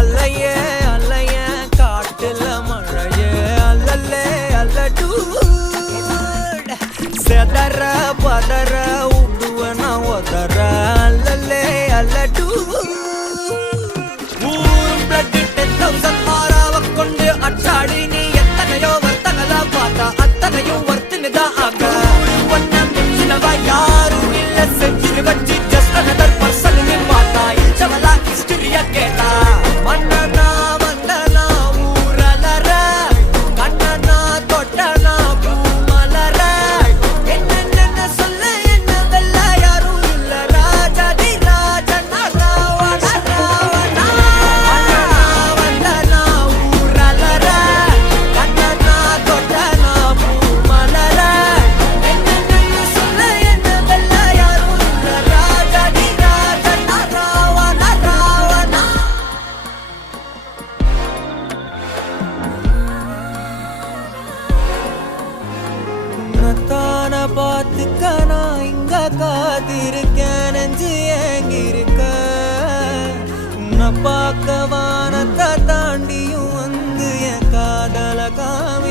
அலையே அலைய காட்டுல மழையே அல்லல்லே அல்லடு செதற பதற உடுவன ஒதற அல்லல்லே அல்லடு ஊரும் பிளட் 10,000 ஆறாவ கொண்டு அச்சாடி நீ எத்தனையோ வர்த்தகலா பார்த்தா அத்தனையும் வர்த்தினுதான் ஆக ஒன்ன மிஞ்சினவ யாரும் இல்ல செஞ்சிரு வச்சு ஜஸ்ட் another person நீ பார்த்தா இச்சவலா ஹிஸ்டரியா கேட்டா மன்னனா வந்தனா ஊரலற கண்ணனா தொட்டனா பூமலற என்ன சொல்ல என்ன வெல்ல யாரும் இல்ல ராஜாதி ராஜனா ராவண ராவணா வந்தனா ஊரலற கண்ணனா தொட்டனா பூமலற என்ன சொல்ல என்ன வெல்ல யாரும் இல்ல ராஜாதி ராஜனா ராவண ராவணா உன்னத்தான பார்த்துக்க நான் இங்க காத்திருக்கேன் நெஞ்சு ஏங்கிருக்க உன்னை பார்க்க வானத்தை தாண்டியும் வந்து என் காதல காமி